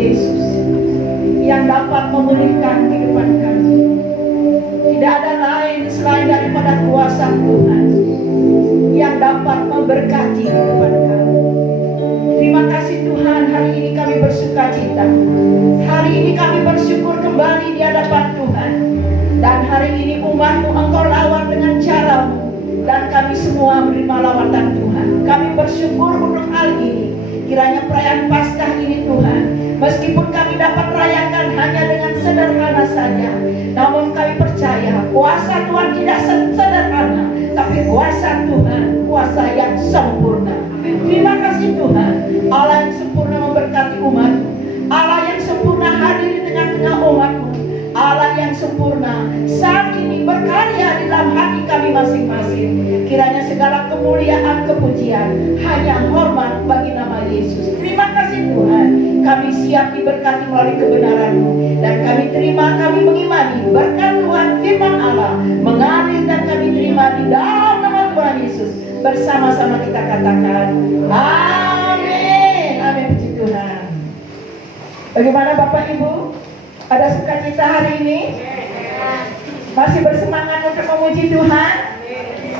Yesus yang dapat memulihkan kehidupan kami. Tidak ada lain selain daripada kuasa Tuhan yang dapat memberkati kehidupan kami. Terima kasih Tuhan, hari ini kami bersuka cita. Hari ini kami bersyukur kembali di hadapan Tuhan. Dan hari ini umat-Mu Engkau lawat dengan cara-Mu. Dan kami semua menerima lawatan Tuhan. Kami bersyukur untuk hal ini. Kiranya perayaan Paskah ini Tuhan, meskipun kami dapat rayakan hanya dengan sederhana saja, namun kami percaya kuasa Tuhan tidak sederhana, tapi kuasa Tuhan, kuasa yang sempurna. Terima kasih Tuhan, Allah yang sempurna memberkati umat-Mu, Allah yang sempurna hadir di tengah-tengah umat-Mu, Allah yang sempurna saat ini berkarya di dalam hati kami masing-masing. Kiranya segala kemuliaan, kepujian, hanya hormat bagi nama Yesus. Terima kasih Tuhan, kami siap diberkati melalui kebenaran-Mu, dan kami terima, kami mengimani berkat Tuhan firman Allah mengalir, dan kami terima di dalam nama Tuhan Yesus. Bersama-sama kita katakan amin. Amin, puji Tuhan. Bagaimana Bapak Ibu? Ada sukacita hari ini? Masih bersemangat untuk memuji Tuhan?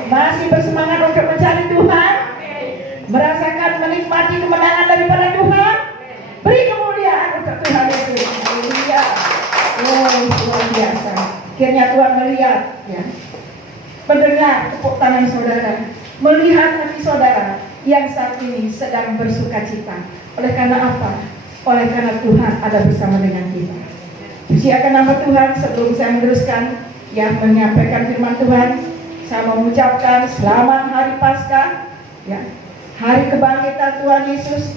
Masih bersemangat untuk mencari Tuhan? Merasakan menikmati kemenangan daripada Tuhan? Beri kemuliaan untuk Tuhan Yesus. Haleluya. Oh, luar biasa. Akhirnya Tuhan melihat, ya, mendengar tepuk tangan saudara, melihat hati saudara yang saat ini sedang bersukacita. Oleh karena apa? Oleh karena Tuhan ada bersama dengan kita. Puji akan nama Tuhan. Sebelum saya meneruskan yang menyampaikan firman Tuhan, saya mengucapkan selamat hari Paskah, ya, hari kebangkitan Tuhan Yesus,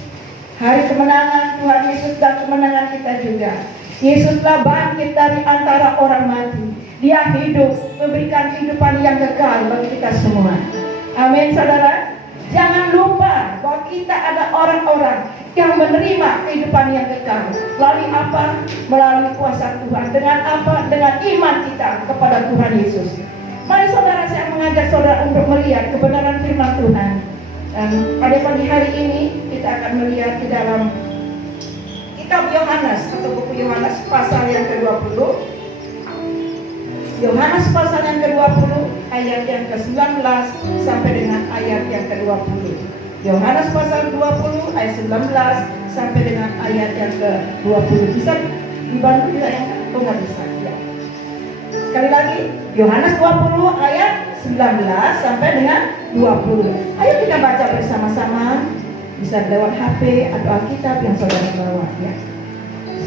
hari kemenangan Tuhan Yesus dan kemenangan kita juga. Yesuslah bangkit dari antara orang mati. Dia hidup, memberikan kehidupan yang kekal bagi kita semua. Amin, saudara. Jangan lupa bahwa kita ada orang-orang yang menerima kehidupan yang kekal. Melalui apa? Melalui kuasa Tuhan. Dengan apa? Dengan iman kita kepada Tuhan Yesus. Mari saudara, saya mengajak saudara untuk melihat kebenaran firman Tuhan. Dan pada pagi hari ini kita akan melihat di dalam kitab Yohanes atau buku Yohanes pasal yang ke-20. Yohanes pasal yang ke-20 ayat yang ke-19 sampai dengan ayat yang ke-20. Yohanes pasal 20 ayat 19 sampai dengan ayat yang ke-20. Bisa dibantu tidak yang nggak bisa? Ya. Sekali lagi, Yohanes 20 ayat 19 sampai dengan 20. Ayo kita baca bersama-sama. Bisa lewat HP atau Alkitab yang saudara bawa, ya.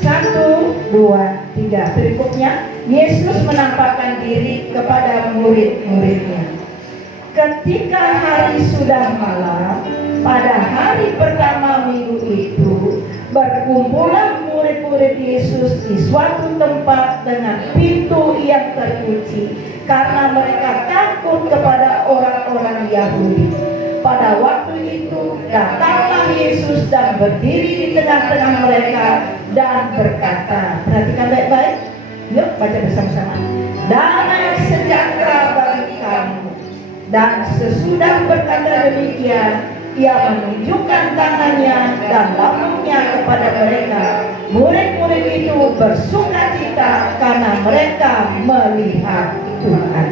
1, 2, 3. Berikutnya, Yesus menampakkan diri kepada murid-muridnya. Ketika hari sudah malam, pada hari pertama minggu itu, berkumpullah murid-murid Yesus di suatu tempat dengan pintu yang terkunci, karena mereka takut kepada orang-orang Yahudi. Pada waktu itu datanglah Yesus dan berdiri di tengah-tengah mereka dan berkata, perhatikan baik-baik, yuk baca bersama-sama. Damai sejahtera bagi kamu. Dan sesudah berkata demikian, ia menunjukkan tangannya dan lambungnya kepada mereka. Murid-murid itu bersukacita karena mereka melihat Tuhan.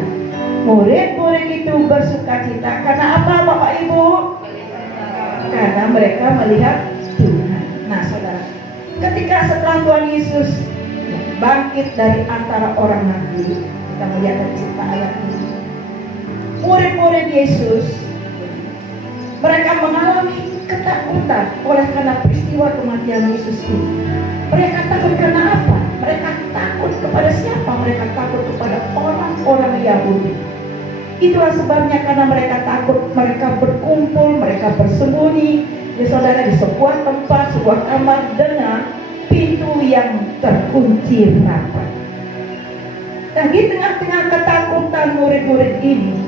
Murid-murid itu bersukacita karena apa, Bapak Ibu? Karena mereka melihat Tuhan. Nah, saudara, ketika setelah Tuhan Yesus bangkit dari antara orang mati, kita melihat dari cerita ayat ini, murid-murid Yesus, mereka mengalami ketakutan oleh karena peristiwa kematian Yesus ini. Mereka takut karena apa? Mereka takut kepada siapa? Mereka takut kepada orang-orang Yahudi. Itulah sebabnya, karena mereka takut, mereka berkumpul, mereka bersembunyi di saudara di sebuah tempat, sebuah kamar dengan pintu yang terkunci rapat. Nah, di tengah-tengah ketakutan murid-murid ini,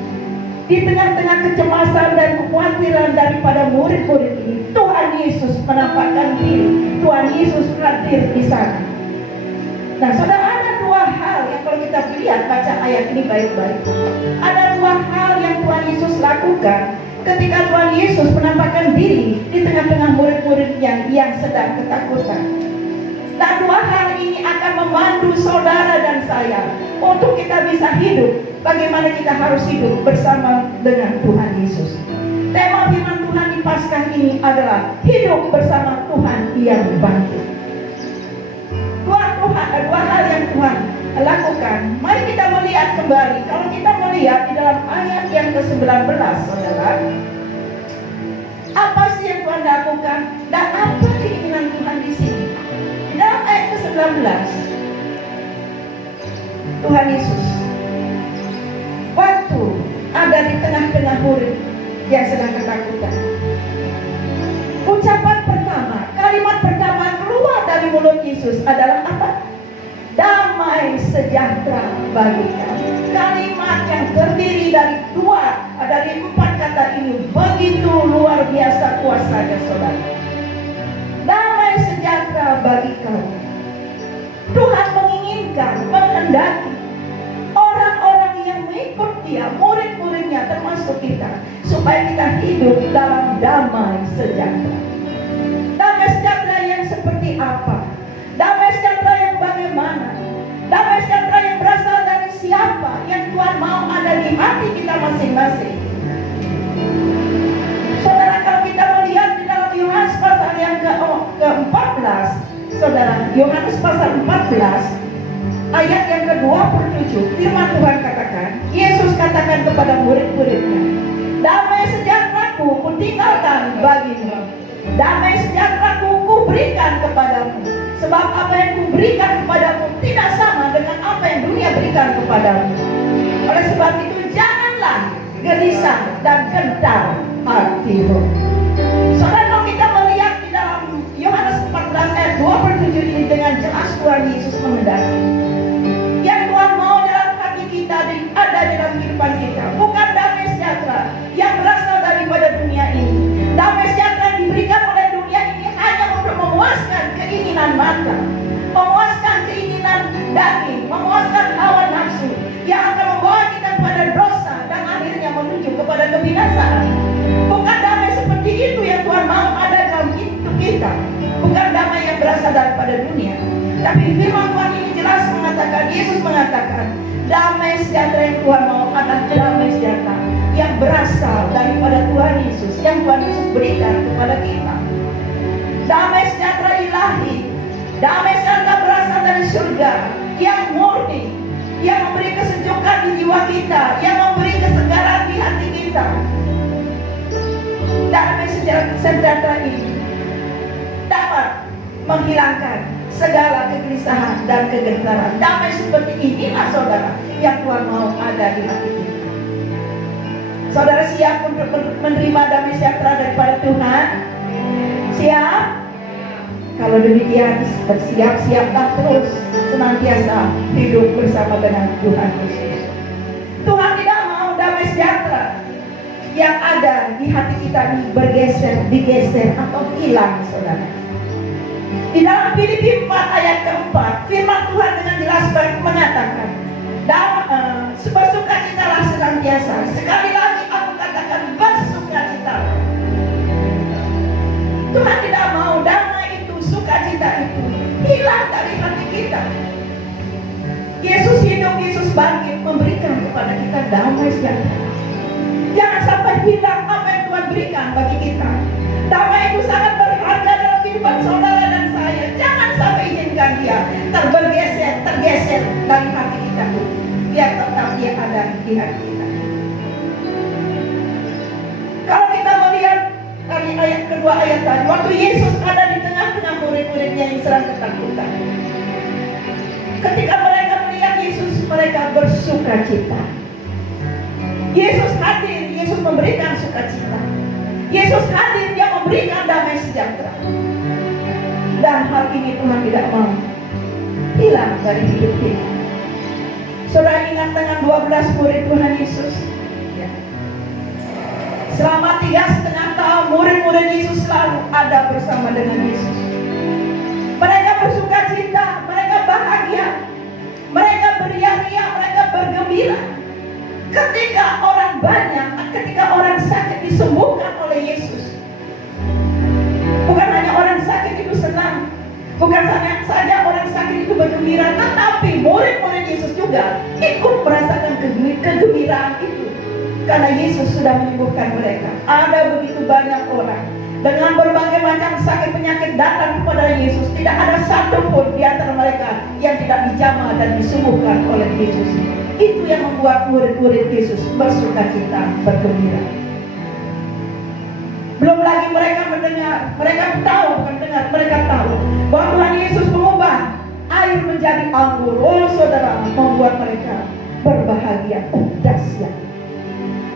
di tengah-tengah kecemasan dan kekhawatiran daripada murid-murid ini, Tuhan Yesus menampakkan diri. Tuhan Yesus hadir di sana. Nah, saudara, ada dua hal yang kalau kita lihat, baca ayat ini baik-baik. Ada dua hal yang Tuhan Yesus lakukan ketika Tuhan Yesus menampakkan diri di tengah-tengah murid-murid yang sedang ketakutan. Nah, dua hal ini akan memandu saudara dan saya untuk kita bisa hidup. Bagaimana kita harus hidup bersama dengan Tuhan Yesus. Tema firman Tuhan di Paskah ini adalah hidup bersama Tuhan yang bangkit. Dua hal yang Tuhan lakukan. Mari kita melihat kembali. Kalau kita melihat di dalam ayat yang ke-19, saudara, apa sih yang Tuhan lakukan dan apa keinginan Tuhan di sini? Di dalam ayat ke-19, Tuhan Yesus waktu ada di tengah-tengah murid yang sedang ketakutan, ucapan pertama, kalimat pertama keluar dari mulut Yesus adalah apa? Damai sejahtera bagi kamu. Kalimat yang terdiri dari empat kata ini begitu luar biasa kuasanya, saudara. Damai sejahtera bagi kamu. Tuhan menginginkan, menghendaki orang-orang yang mengikut Dia, murid-muridnya termasuk kita, supaya kita hidup dalam damai sejahtera. Damai sejahtera yang seperti apa? Damai sejahtera yang bagaimana? Damai sejahtera yang berasal dari siapa? Yang Tuhan mau ada di hati kita masing-masing. Saudara, kalau kita melihat di dalam Yohanes pasal yang ke-14, saudara, Yohanes pasal 14 ayat yang ke-27, firman Tuhan katakan, Yesus katakan kepada murid-muridnya, damai sejahtera-Ku kutinggalkan bagimu, damai sejahtera-Ku kuberikan kepadamu. Sebab apa yang kuberikan kepadamu tidak sama dengan apa yang dunia berikan kepadamu. Oleh sebab itu janganlah gelisah dan gentar hatimu. Saudara, kalau kita melihat di dalam Yohanes 14 ayat 27 ini dengan jelas Tuhan Yesus menghendaki yang Tuhan mau dalam hati kita ada dalam kehidupan kita, bukan damai sejahtera yang berasal daripada dunia ini. Damai sejahtera yang diberikan oleh dunia ini hanya untuk memuaskan keinginan mata, memuaskan keinginan daging, memuaskan hawa nafsu yang akan membawa kita kepada dosa dan akhirnya menuju kepada kebinasaan. Bukan damai seperti itu yang Tuhan mau ada dalam hidup kita, bukan damai yang berasal daripada dunia. Tapi firman Tuhan ini jelas mengatakan, Yesus mengatakan, damai sejahtera yang Tuhan mau adalah damai sejahtera yang berasal daripada Tuhan Yesus, yang Tuhan Yesus berikan kepada kita. Damai sejahtera ilahi, damai sejahtera berasal dari surga, yang murni, yang memberi kesejukan di jiwa kita, yang memberi kesegaran di hati kita. Damai sejahtera ini dapat menghilangkan segala kegelisahan dan kegentaran. Damai seperti inilah, saudara, yang Tuhan mau ada di hati kita. Saudara siap untuk menerima damai sejahtera daripada Tuhan? Siap? Kalau demikian, bersiap-siaplah terus senantiasa hidup bersama dengan Tuhan Yesus. Tuhan tidak mau damai sejahtera yang ada di hati kita ini digeser atau hilang, saudara. Di dalam Filipi 4 ayat ke-4, firman Tuhan dengan jelas mengatakan, bersukacitalah senantiasa. Sekali lagi aku katakan, bersukacitalah. Tuhan tidak mau damai itu, sukacita itu hilang dari hati kita. Yesus hidup, Yesus bangkit, memberikan kepada kita damai sejahtera. Jangan sampai hilang apa yang Tuhan berikan bagi kita. Damai itu sangat berharga dalam kehidupan saudara dan saya. Jangan sampai izinkan dia tergeser dari hati kita. Biar tetap dia ada di hati kita. Kalau kita melihat dari ayat kedua ayat tadi, waktu Yesus ada di tengah-tengah murid-muridnya yang sedang ketakutan. Ketika mereka melihat Yesus, mereka bersukacita. Yesus hadir, Yesus memberikan sukacita. Yesus hadir, dia memberikan damai sejahtera. Dan hal ini Tuhan tidak mau hilang dari hidup kita. Saudara ingat dengan 12 murid Tuhan Yesus? Ya. Selama 3,5 tahun murid-murid Yesus selalu ada bersama dengan Yesus. Mereka bersukacita, mereka bahagia, mereka beria-ria, mereka bergembira. Ketika orang banyak, ketika orang sakit disembuhkan oleh Yesus. Bukan hanya orang sakit itu senang, Bukan saja orang sakit itu bergembira, tetapi murid-murid Yesus juga ikut merasakan kegembiraan itu. Karena Yesus sudah menyembuhkan mereka. Ada begitu banyak orang dengan berbagai macam sakit penyakit datang kepada Yesus. Tidak ada satupun di antara mereka yang tidak dijamah dan disembuhkan oleh Yesus. Itu yang membuat murid-murid Yesus bersukacita, bergembira. Belum lagi mereka mendengar, mereka tahu, mereka tahu bahwa Tuhan Yesus mengubah air menjadi anggur. Oh saudara, membuat mereka berbahagia. Dahsyat.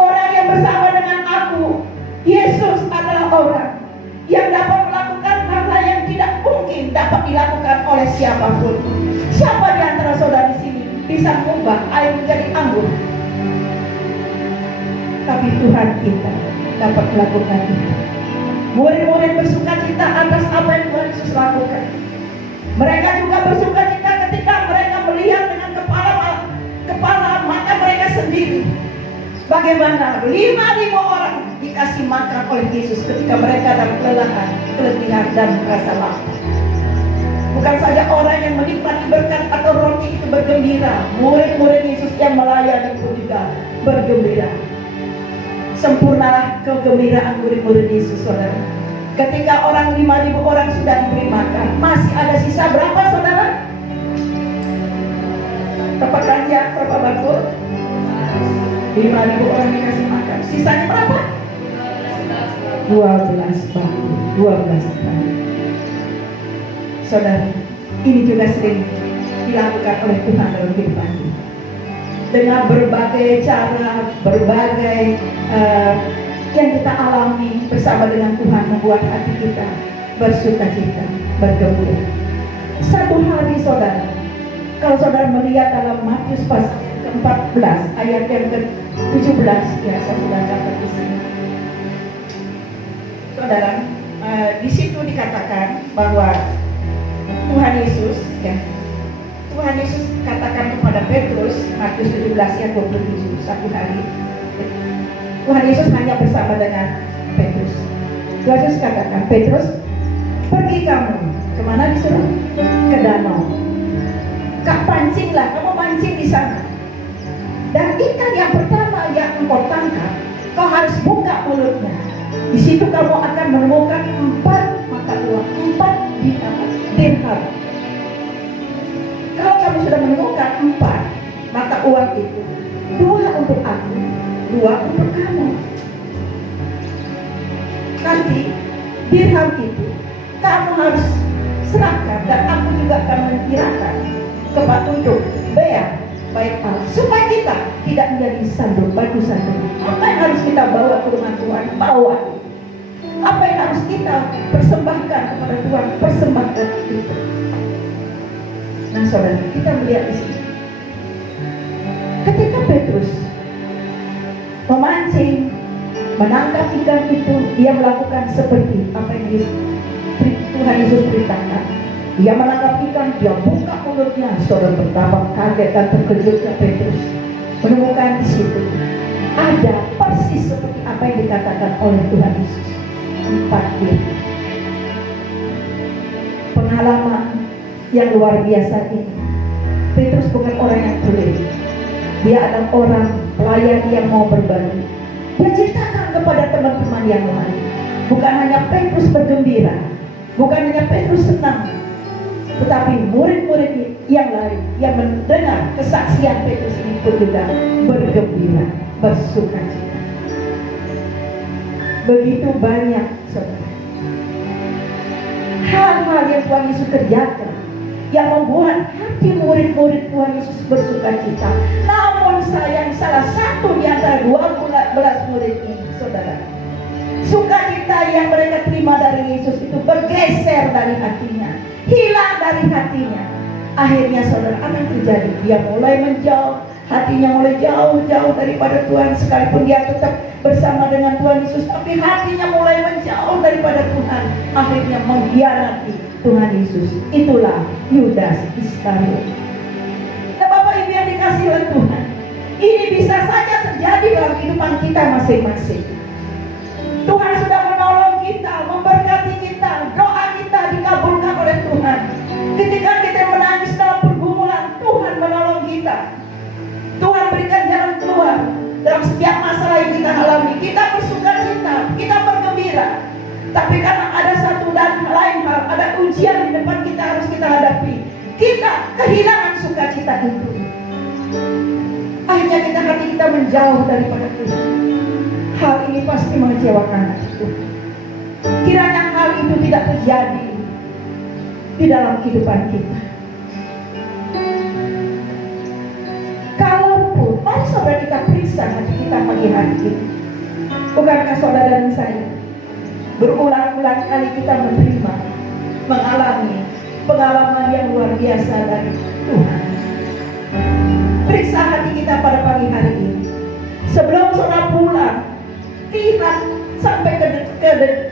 Orang yang bersama dengan aku, Yesus adalah orang yang dapat melakukan hal-hal yang tidak mungkin dapat dilakukan oleh siapapun. Siapa di antara saudara di sini bisa mengubah air menjadi anggur? Tapi Tuhan kita dapat melakukan itu. Murid-murid bersukacita atas apa yang Tuhan Yesus lakukan. Mereka juga bersukacita ketika mereka melihat dengan kepala mata mereka sendiri bagaimana 5.000 orang dikasih makan oleh Yesus ketika mereka dalam kelelahan, keletihan, dan rasa lapar. Bukan saja orang yang menikmati berkat atau roti itu bergembira, murid-murid Yesus yang melayani pun juga bergembira. Sempurnalah kegembiraan murid-murid Yesus, saudara. Ketika orang 5.000 orang sudah diberi makan, masih ada sisa berapa, saudara? Berapa keranjang, berapa bakul? 5.000 orang dikasih makan. Sisanya berapa? 12 bakul, 12 keranjang. Saudara, ini juga sering dilakukan oleh Tuhan dalam kehidupan kita. Dengan berbagai cara, berbagai yang kita alami bersama dengan Tuhan membuat hati kita bersukacita, bergembira. Satu hari, saudara, kalau saudara melihat dalam Matius pasal ke-14 ayat yang ke-17, ya saya sudah catat di sini. Saudara, di situ dikatakan bahwa Tuhan Yesus, ya, Tuhan Yesus katakan kepada Petrus, Matius 17 ayat 27, satu hari Tuhan Yesus hanya bersama dengan Petrus. Tuhan Yesus katakan, Petrus, pergi kamu. Kemana disuruh? Ke danau. Kak, pancinglah, kamu mancing di sana. Dan ikan yang pertama yang engkau tangkap, kau harus buka mulutnya. Di situ kamu akan menemukan 4 mata uang, 4 dirham. Kalau kamu sudah menemukan 4 mata uang itu, 2 untuk aku, 2 untuk kamu. Nanti dirham itu kamu harus serahkan dan aku juga akan menyerahkan kepada untuk bea baik Allah, supaya kita tidak menjadi sandung batu sandung. Apa yang harus kita bawa ke rumah Tuhan, bawa. Apa yang harus kita persembahkan kepada Tuhan, persembahkan itu. Nah saudara, kita melihat di sini ketika Petrus memancing, menangkap ikan itu, dia melakukan seperti apa yang Tuhan Yesus beritakan. Dia menangkap ikan, dia buka mulutnya. Saudara, betapa kaget dan terkejutnya Petrus menemukan di situ ada persis seperti apa yang dikatakan oleh Tuhan Yesus. 4 dirham. Pengalaman yang luar biasa ini. Petrus bukan orang yang pelit. Dia adalah orang pelayan yang mau berbagi. Dia ceritakan kepada teman-teman yang lain. Bukan hanya Petrus bergembira, bukan hanya Petrus senang, tetapi murid-murid yang lain yang mendengar kesaksian Petrus ini pun juga bergembira, bersukacita. Begitu banyak, saudara, hal-hal yang Tuhan Yesus kerjakan yang membuat hati murid-murid Tuhan Yesus bersukacita. Namun sayang, salah satu di antara 12 murid ini, saudara, sukacita yang mereka terima dari Yesus itu bergeser dari hatinya, hilang dari hatinya. Akhirnya saudara, apa yang terjadi? Dia mulai menjauh, hatinya mulai jauh-jauh daripada Tuhan. Sekalipun dia tetap bersama dengan Tuhan Yesus, tapi hatinya mulai menjauh daripada Tuhan. Akhirnya mengkhianati Tuhan Yesus. Itulah Yudas Iskariot. Nah, Bapak Ibu yang dikasihi oleh Tuhan, ini bisa saja terjadi dalam kehidupan kita masing-masing. Tuhan sudah menolong kita, memberkati kita, doa kita dikabulkan oleh Tuhan. dalam setiap masalah yang kita alami, kita bersuka cita, kita bergembira. Tapi karena ada satu dan lain hal, ada ujian di depan kita harus kita hadapi, kita kehilangan sukacita itu. Akhirnya hati kita menjauh daripada Tuhan. Hal ini pasti mengecewakan Tuhan. Kiranya hal itu tidak terjadi di dalam kehidupan kita. Kalaupun, mari saudara kita periksa hati kita pagi hari ini. Bukankah saudara dan saya berulang-ulang kali kita menerima, mengalami pengalaman yang luar biasa dari Tuhan. Periksa hati kita pada pagi hari ini. Sebelum saudara pulang, lihat sampai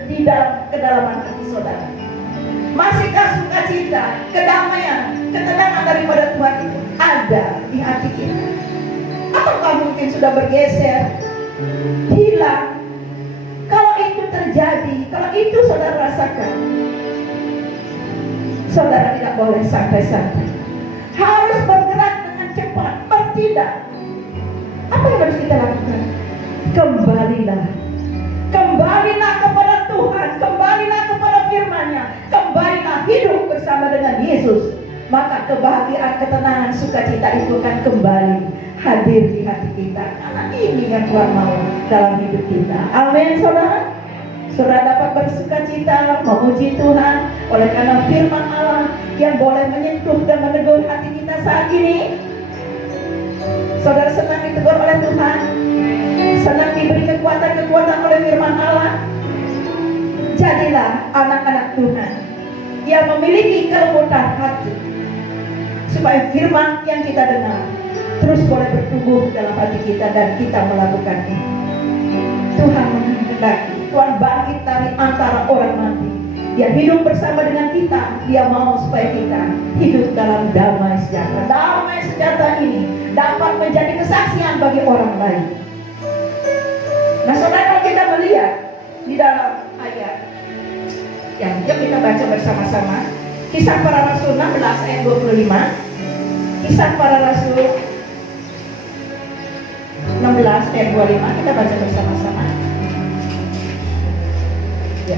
di dalam kedalaman hati saudara. Masihkah sukacita, kedamaian, ketenangan daripada Tuhan itu ada di hati kita? Ataukah mungkin sudah bergeser, hilang? Kalau itu terjadi, kalau itu saudara rasakan, saudara tidak boleh santai-santai. Harus bergerak dengan cepat, bertindak. Apa yang harus kita lakukan? Kembalilah kepada Tuhan, kembalilah kepada firman-Nya, kembalilah hidup bersama dengan Yesus. Maka kebahagiaan, ketenangan, sukacita itu akan kembali hadir di hati kita. Karena ini yang Tuhan mau dalam hidup kita. Amin, saudara. Saudara dapat bersukacita, memuji Tuhan oleh karena firman Allah yang boleh menyentuh dan menegur hati kita saat ini. Saudara senang ditegur oleh Tuhan, senang diberi kekuatan oleh firman Allah. Jadilah anak-anak Tuhan yang memiliki kelembutan hati, supaya firman yang kita dengar terus boleh bertumbuh dalam hati kita dan kita melakukannya. Tuhan menghendaki, Tuhan bangkit dari antara orang mati. Dia hidup bersama dengan kita. Dia mau supaya kita hidup dalam damai sejahtera. Damai sejahtera ini dapat menjadi kesaksian bagi orang lain. Nah, saudara, kalau kita melihat di dalam ayat yang kita baca bersama-sama, Kisah Para Rasul 16 ayat 25. Kisah Para Rasul 16 ayat 25, kita baca bersama-sama. Ya,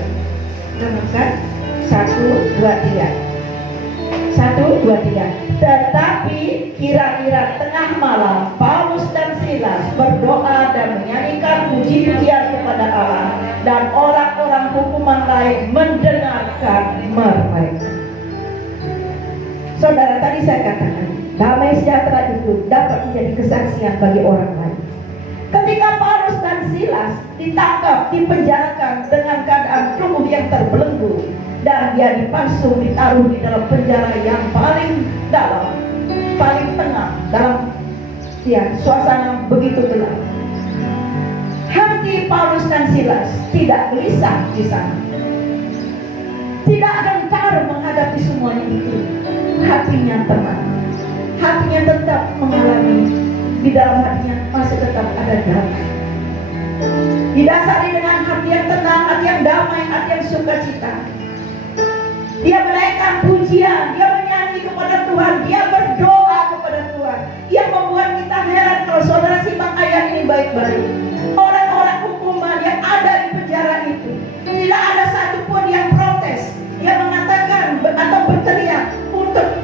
renungkan 1, 2, 3. 1, 2, 3. Tetapi kira-kira tengah malam, Paulus dan Silas berdoa dan menyanyikan puji-pujian kepada Allah, dan orang-orang hukuman lain mendengarkan mereka. Saudara, tadi saya katakan damai sejahtera itu dapat menjadi kesaksian bagi orang lain. Ketika Paulus dan Silas ditangkap, dipenjarakan dengan keadaan tubuh yang terbelenggu, dan dia dipasung, ditaruh di dalam penjara yang paling dalam, paling tengah, dalam suasana begitu gelap. Hati Paulus dan Silas tidak gelisah di sana, tidak gentar menghadapi semuanya itu. Hatinya tenang, hatinya tetap mengalami, di dalam hatinya masih tetap ada damai. Didasari dengan hati yang tenang, hati yang damai, hati yang sukacita. Dia menaikkan pujian, dia menyanyi kepada Tuhan, dia berdoa kepada Tuhan. Yang membuat kita heran kalau saudara simak ayat ini baik-baik. Orang-orang hukuman yang ada di penjara itu, tidak ada satupun yang protes, yang mengatakan atau berteriak untuk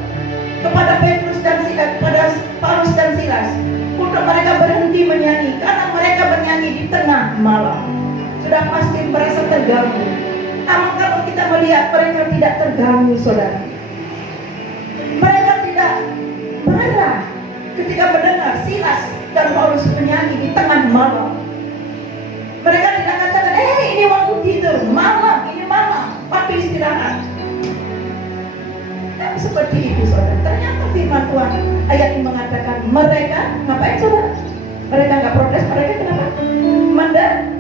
kepada Petrus dan kepada Paulus dan Silas untuk mereka berhenti menyanyi, karena mereka bernyanyi di tengah malam. Sudah pasti merasa terganggu. Namun kalau kita melihat mereka tidak terganggu, saudara. Mereka tidak marah ketika mendengar Silas dan Paulus menyanyi di tengah malam. Mereka tidak katakan, ini waktu tidur, malam, ini malam, waktu istirahat. Dan seperti itu, saudara. Ternyata firman Tuhan ayat ini mengatakan, mereka ngapain, saudara? Mereka nggak protes, mereka kenapa? Mendengar.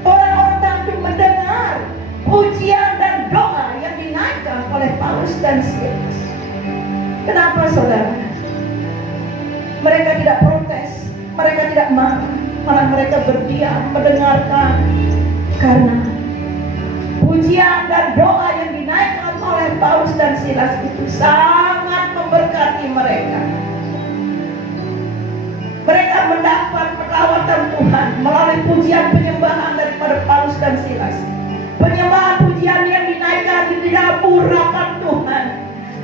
Orang-orang tadi mendengar pujian dan doa yang dinaikkan oleh Paulus dan Silas. Kenapa, saudara? Mereka tidak protes, mereka tidak marah, malah mereka berdiam mendengarkan, karena pujian dan doa yang dinaikkan oleh Paulus dan Silas itu sangat memberkati mereka. Mereka mendapat perawatan Tuhan melalui pujian penyembahan daripada Paulus dan Silas. Penyembahan pujian yang dinaikkan di dalam urapan Tuhan,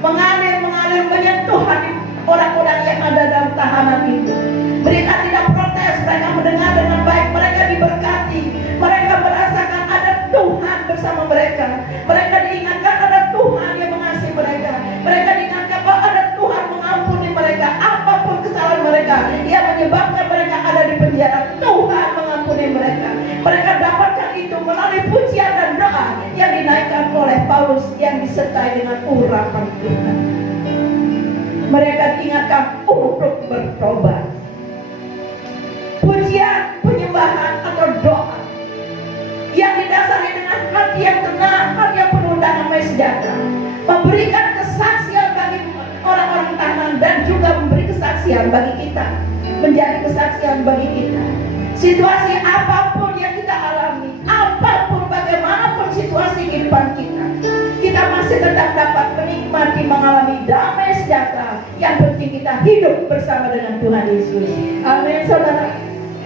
mengalir menyentuh hati orang-orang yang ada dalam tahanan itu. Mereka tidak protes, mereka mendengar dengan baik, mereka diberkati, mereka merasakan ada Tuhan bersama mereka. Mereka diingatkan ada Tuhan yang mengasihi mereka. Mereka diingatkan bahwa ada Tuhan mengampuni mereka apapun kesalahan mereka yang menyebabkan mereka ada di penjara. Tuhan mengampuni mereka. Mereka dapatkan itu melalui pujian dan doa yang dinaikkan oleh Paulus yang disertai dengan urapan Tuhan. Mereka diingatkan untuk bertobat. Pujian, penyembahan atau doa yang didasari dengan hati yang tenang, hati yang penuh damai sejahtera, memberikan kesaksian bagi orang-orang tahanan dan juga memberi kesaksian bagi kita, menjadi kesaksian bagi kita. Situasi apapun yang kita alami, apapun bagaimanapun situasi kehidupan kita, kita masih tetap dapat menikmati, mengalami damai sejahtera. Yang penting kita hidup bersama dengan Tuhan Yesus. Amin, saudara.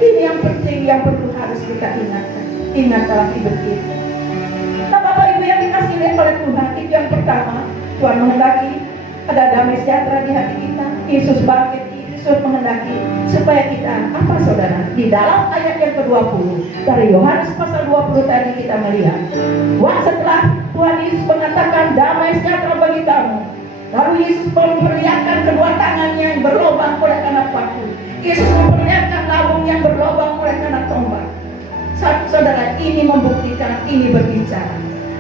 Ini yang penting, yang perlu harus kita ingatkan. Ingat dalam hidup kita. Nah, Bapak Ibu yang dikasihi oleh Tuhan, itu yang pertama. Tuhan menghendaki ada damai sejahtera di hati kita. Yesus bangkit, Yesus menghendaki supaya kita, apa saudara? Di dalam ayat yang ke-20 dari Yohanes pasal 20 tadi kita melihat, wah, setelah Tuhan Yesus mengatakan damai sejahtera bagi kamu, lalu Yesus memperlihatkan kedua tangannya yang berlubang oleh karena paku. Yesus memperlihatkan labung yang berlubang oleh karena tombak. Saudara, ini membuktikan, ini berbicara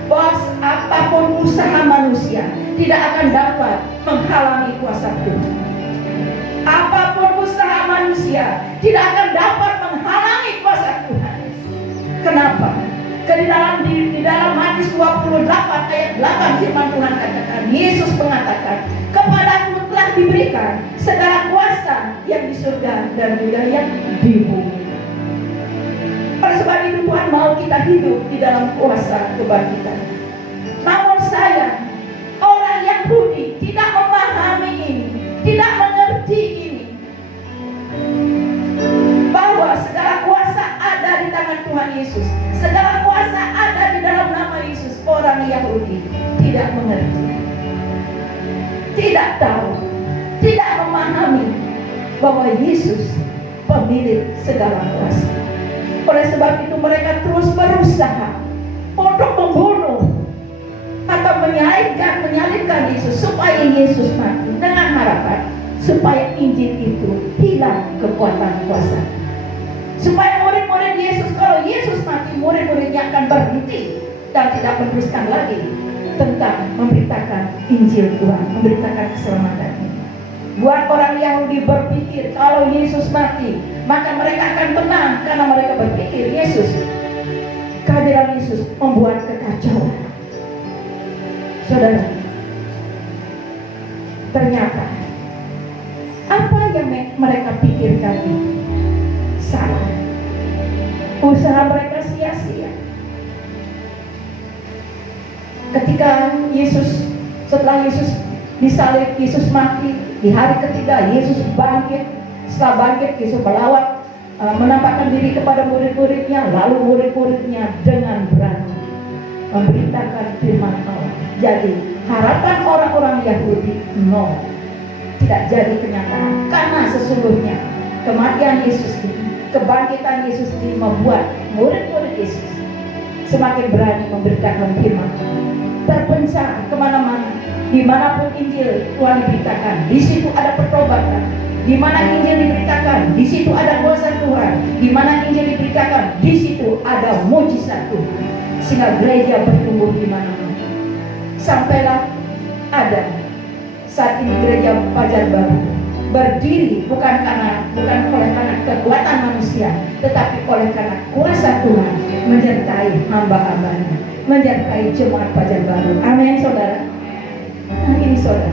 bahwa apapun usaha manusia tidak akan dapat menghalangi kuasa Tuhan. Apapun usaha manusia tidak akan dapat menghalangi kuasa Tuhan. Kenapa? Di dalam Matius 28 ayat 8 firman Tuhan katakan, Yesus mengatakan, kepadaku telah diberikan segala kuasa yang di surga dan juga yang di bumi. Oleh sebab itu Tuhan mau kita hidup di dalam kuasa kebangkitan. Namun sayang, orang Yahudi tidak memahami ini, tidak mengerti ini, bahwa segala kuasa ada di tangan Tuhan Yesus. Segala kuasa ada di dalam nama Yesus. Orang Yahudi tidak mengerti, tidak tahu, tidak memahami bahwa Yesus pemilik segala kuasa. Oleh sebab itu mereka terus berusaha untuk membunuh atau menyalibkan Yesus supaya Yesus mati, dengan harapan supaya Injil itu hilang kekuatan kuasa. Supaya murid-murid Yesus, kalau Yesus mati, murid-muridnya akan berhenti dan tidak meneruskan lagi tentang memberitakan Injil Tuhan, memberitakan keselamatan ini. Buat orang Yahudi berpikir kalau Yesus mati, maka mereka akan tenang karena mereka berpikir kehadiran Yesus membuat kekacauan. Saudara, ternyata apa yang mereka pikirkan itu salah. Usaha mereka sia-sia. Ketika setelah Yesus disalib, Yesus mati, di hari ketiga Yesus bangkit. Setelah bangkit, Yesus melawat, menampakkan diri kepada murid-muridnya, lalu murid-muridnya dengan berani memberitakan firman Allah. Jadi harapan orang-orang Yahudi tidak jadi kenyataan, karena sesungguhnya kematian Yesus ini, kebangkitan Yesus ini membuat murid-murid Yesus semakin berani memberitakan firman, terpencar kemana-mana. Dimanapun Injil Tuhan diberitakan, di situ ada pertobatan. Di mana Injil diberitakan, di situ ada kuasa Tuhan. Di mana Injil diberitakan, di situ ada mujizat Tuhan. Sehingga gereja bertumbuh di mana-mana. Sampailah ada saat ini gereja Pajar Baru berdiri bukan oleh karena kekuatan manusia, tetapi oleh karena kuasa Tuhan menyertai hamba-hambanya, menyertai jemaat Pajar Baru. Amin, saudara. Nah, ini saudara,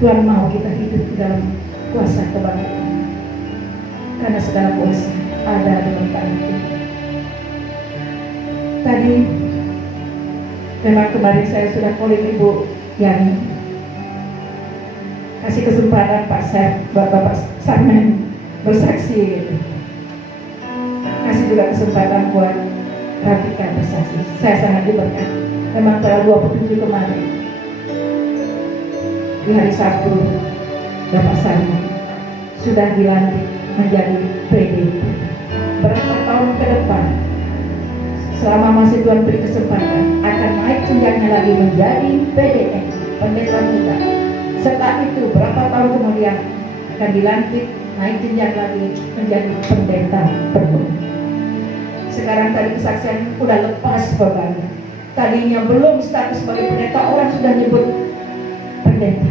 Tuhan mau kita hidup di dalam kuasa kebangkitan, karena segala kuasa ada dalam tangan Tuhan. Tadi memang kemarin saya sudah oleh Ibu Yani kasih kesempatan Pak Bapak Sarmen bersaksi. Kasih juga kesempatan buat Rafika bersaksi. Saya sangat diberkati. Memang tanggal 27 kemarin di hari Sabtu Bapak Sarma sudah dilantik menjadi PD. Berapa tahun ke depan, selama masih Tuhan beri kesempatan, akan naik jenjangnya lagi menjadi PDN, pendeta muda. Setelah itu berapa tahun kemudian akan dilantik naik jenjang lagi menjadi pendeta penuh. Sekarang tadi kesaksian udah lepas bebannya. Tadinya belum status sebagai pendeta, orang sudah nyebut pendeta.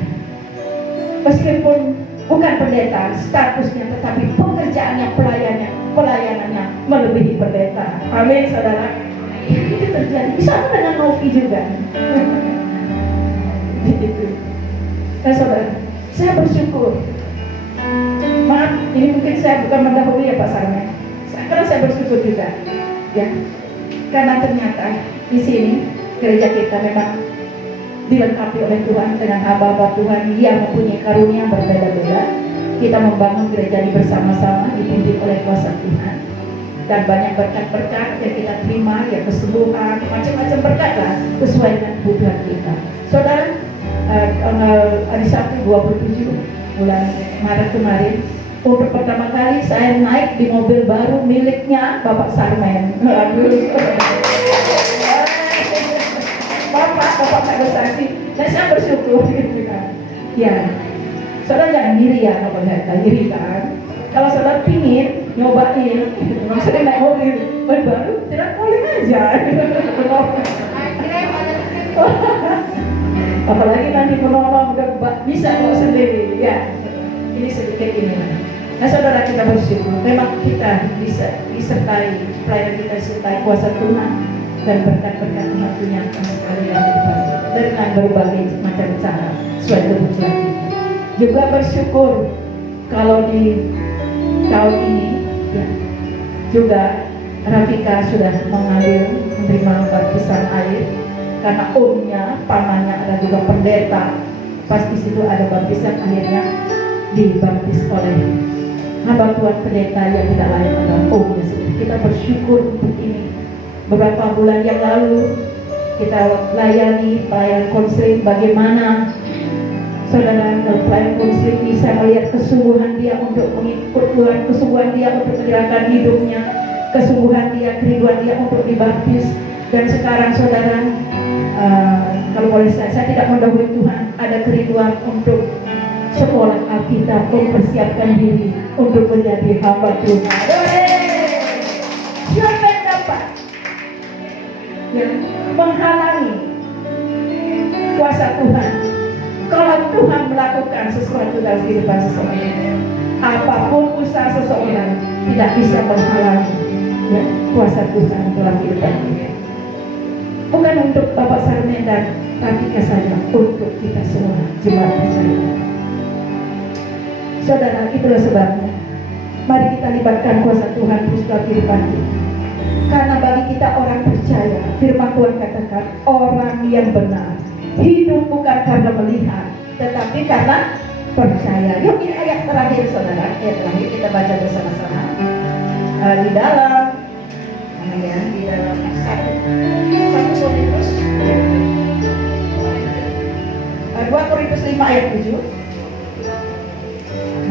Meskipun bukan pendeta statusnya, tetapi pekerjaannya, pelayanannya melebihi pendeta. Amin, saudara. Itu terjadi. Sama dengan Novi juga. Gitu. Nah, saudara, saya bersyukur. Maaf, ini mungkin saya bukan mendahului ya Pak Sarmen. Karena saya bersyukur juga, ya. Karena ternyata di sini gereja kita memang dilengkapi oleh Tuhan dengan hamba-hamba Tuhan yang mempunyai karunia berbeda-beda. Kita membangun gereja ini bersama-sama, dipimpin oleh kuasa Tuhan. Dan banyak berkat-berkat yang kita terima, ya kesembuhan, macam-macam berkat lah, sesuai dengan kebutuhan kita. Saudara, hari Sabtu 27 bulan Maret kemarin, untuk pertama kali saya naik di mobil baru miliknya Bapak Sarmen. Bapak tak bersaksi, dan saya bersyukur gitu kan. Ya, saudara jangan iri ya, kalau saya iri kan. Kalau saudara pingin nyobain, maksudnya naik mobil baru, tidak boleh aja. Apalagi nanti penolong udah bisa bawa sendiri, ya. Ini sedikit ini. Nah, saudara, kita bersyukur. Memang kita bisa disertai, pelayan kita disertai kuasa Tuhan dan berkat-berkat Tuhan nyata sekali dalam hidup dengan berbagai macam cara sesuai kebutuhan kita. Juga bersyukur kalau di tahun ini, ya, juga Rafika sudah menerima baptisan air karena omnya, pamannya ada juga pendeta. Pas di situ ada baptisan, akhirnya dibaptis oleh hamba Tuhan pendeta yang tidak lain adalah omnya sendiri. Kita bersyukur untuk ini. Beberapa bulan yang lalu kita layani pelayan konseling. Bagaimana saudara pelayan konseling bisa melihat kesungguhan dia untuk mengikut Tuhan, kesungguhan dia untuk menyerahkan hidupnya, kesungguhan dia, kerinduan dia untuk dibaptis. Dan sekarang saudara, kalau boleh saya tidak mendahului Tuhan, ada kerinduan untuk sekolah Alkitab, mempersiapkan diri untuk menjadi hamba Tuhan. Siapa yang dapat yang menghalangi kuasa Tuhan? Kalau Tuhan melakukan sesuatu dalam kehidupan seseorang, apapun usaha seseorang tidak bisa menghalangi, ya, kuasa Tuhan dalam kehidupan kita. Bukan untuk Bapak Sarmen dan Rafika saja, untuk kita semua jemaat percaya. Saudara, itulah sebabnya mari kita libatkan kuasa Tuhan terus dalam kehidupan kita. Karena bagi kita orang percaya, firman Tuhan katakan, orang yang benar hidup bukan karena melihat, tetapi karena percaya. Yuk, ini ayat terakhir saudara, ayat terakhir kita baca bersama-sama di dalam di dalam 1 Korintus 2 Korintus 5 ayat 7.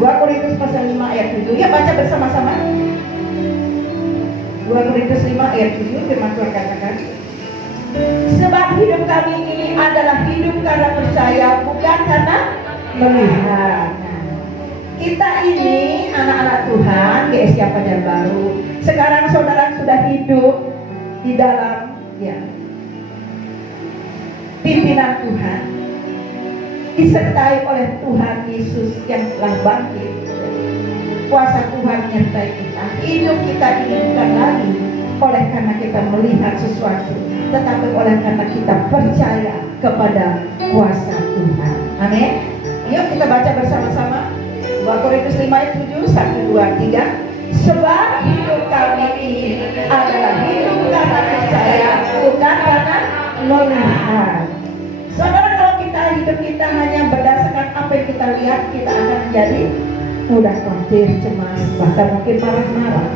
2 Korintus pasal 5 ayat 7. Ya, baca bersama-sama. 2 Korintus 5 ayat 7, firman Tuhan katakan, sebab hidup kami ini adalah hidup karena percaya, bukan karena melihat. Kita ini anak-anak Tuhan, GSK Fajar Baru. Sekarang saudara sudah hidup di dalam, ya, pimpinan Tuhan, disertai oleh Tuhan Yesus yang telah bangkit. Kuasa Tuhan menyertai kita. Hidup kita ini bukan lagi oleh karena kita melihat sesuatu, tetapi oleh karena kita percaya kepada kuasa Tuhan. Amin. Yuk kita baca bersama-sama 2 Korintus 5 ayat 7, 1, 2, 3. Sebab hidup kami ini adalah hidup karena percaya, bukan karena melihat. Saudara, kalau kita hidup kita hanya berdasarkan apa yang kita lihat, kita akan menjadi mudah khawatir, cemas, bahkan mungkin marah-marah.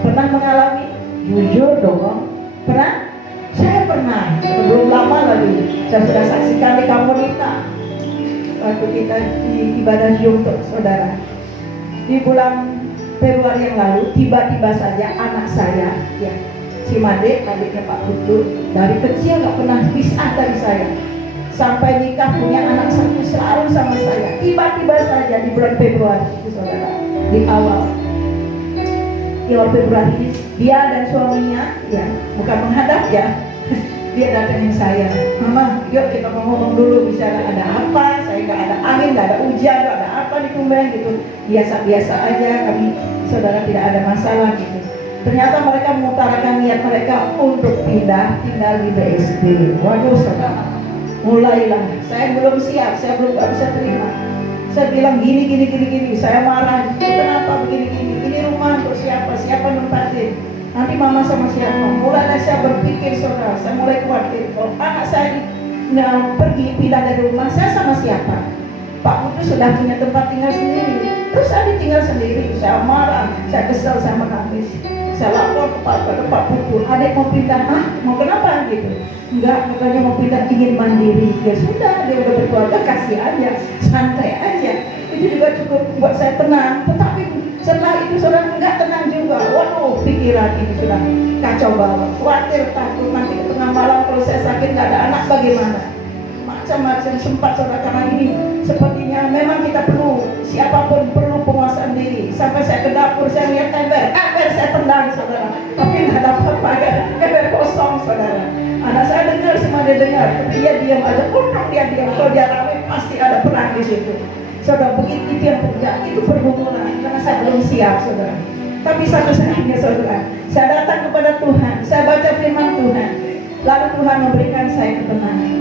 Pernah mengalami? Jujur dong. Pernah? Saya pernah. Belum lama lalu saya sudah saksikan di komunitas waktu kita di ibadah untuk saudara. Di bulan Februari yang lalu, tiba-tiba saja anak saya, ya, si Made, adiknya Pak Putu, dari kecil nggak pernah pisah dari saya. Sampai nikah punya anak satu selalu sama saya. Tiba-tiba saja di bulan Februari itu saudara, di awal Februari, dia dan suaminya, ya, bukan menghadap ya, dia datangin saya, Mama, yuk kita ngomong dulu, bicara ada apa? Saya nggak ada angin, nggak ada hujan, nggak ada apa di Tumben gitu, biasa-biasa aja, kami saudara tidak ada masalah gitu. Ternyata mereka mengutarakan niat mereka untuk pindah tinggal di BSD. Waduh saudara, mulailah, saya belum siap, saya belum nggak bisa terima. Saya bilang gini, saya marah, kenapa begini, ini rumah untuk siapa nempatin, nanti mama sama siapa. Mulailah saya berpikir saudara, saya mulai khawatir, kalau anak saya pergi pindah dari rumah, saya sama siapa? Pak Putu sudah punya tempat tinggal sendiri, terus saya tinggal sendiri, saya marah, saya kesal, saya menangis. Saya lapor kepada Pak Putu, adik mau pindah, mau kenapa gitu? Enggak, bukannya mau pindah, ingin mandiri. Ya sudah, dia udah berkeluarga, kasih aja, santai aja. Itu juga cukup buat saya tenang. Tetapi setelah itu saudara enggak tenang juga. Waduh, pikiran ini sudah kacau balau, khawatir, takut nanti ke tengah malam kalau saya sakit nggak ada anak bagaimana? Macam-macam sempat saudara, karena ini sepertinya memang kita perlu, siapapun perlu penguasaan diri. Sampai saya ke dapur, saya lihat ember saya tendang saudara, tapi nggak dapat pakai, ember kosong saudara. Anak saya dengar, semua dia dengar, tapi dia diam aja. Untung dia diam, kalau dia ramai pasti ada perang di situ. Saudara, begitu itu yang terjadi, itu pergumulan karena saya belum siap saudara. Tapi satu saatnya saudara, saya datang kepada Tuhan, saya baca firman Tuhan, lalu Tuhan memberikan saya ketenangan.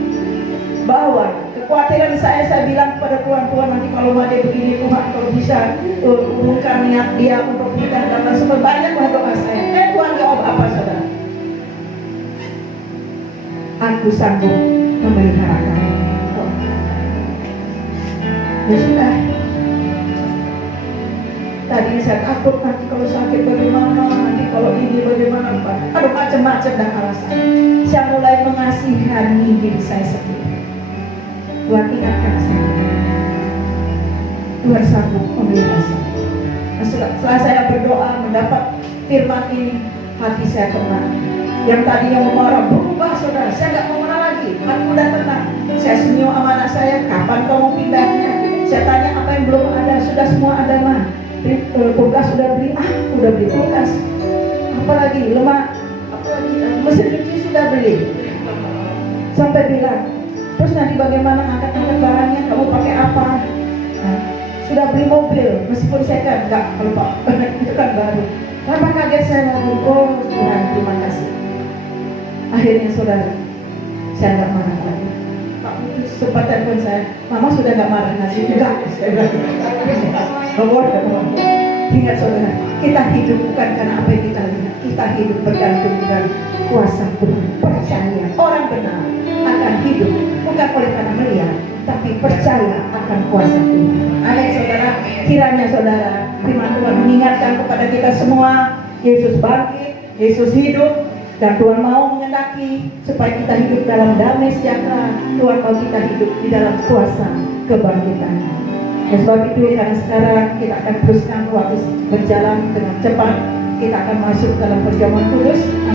Bahwa kekhawatiran saya bilang kepada Tuhan, nanti kalau Made begini Tuhan, kalau bisa umumkan niat dia untuk kita dalam sebanyak doa saya. Tuhan jawab apa saudara? Aku sanggup memelihara kamu. Ya sudah. Tadi saya takut nanti kalau sakit bagaimana, nanti kalau ini bagaimana, aduh macam-macam dan alasan. Saya mulai mengasihani diri saya sendiri. Tuhan ingatkan saya, Tuhan sanggup memelihara saya. Nah, setelah saya berdoa mendapat firman ini, hati saya tenang. Yang tadi yang marah berubah saudara, saya nggak mau marah lagi, hati udah tenang. Saya senyum sama anak saya, kapan kamu pindahnya? Saya tanya apa yang belum ada, sudah semua ada mah. Kulkas sudah beli, udah beli kulkas. Apalagi lemak, apalagi mesin cuci sudah beli. Sampai bilang, terus nanti bagaimana angkat-angkat barangnya, kamu pakai apa? Nah, sudah beli mobil, meskipun saya kan enggak, kalau Pak itu kan baru. Kenapa kaget saya mobil? Oh Tuhan, terima kasih. Akhirnya saudara, saya enggak marah lagi. Pak Putus sempat telepon saya, Mama sudah enggak marah lagi. Enggak, saya bilang. Ingat saudara, kita hidup bukan karena apa yang kita lihat, kita hidup bergantung dengan kuasa Tuhan. Percaya, orang benar akan hidup bukan oleh karena melihat, tapi percaya akan kuasa Tuhan. Amin saudara, kiranya saudara firman Tuhan mengingatkan kepada kita semua, Yesus bangkit, Yesus hidup, dan Tuhan mau mengendaki supaya kita hidup dalam damai sejahtera. Tuhan mau kita hidup di dalam kuasa kebangkitan. Dan sebab itu karena sekarang kita akan teruskan waktu berjalan dengan cepat, kita akan masuk dalam perjamuan kudus.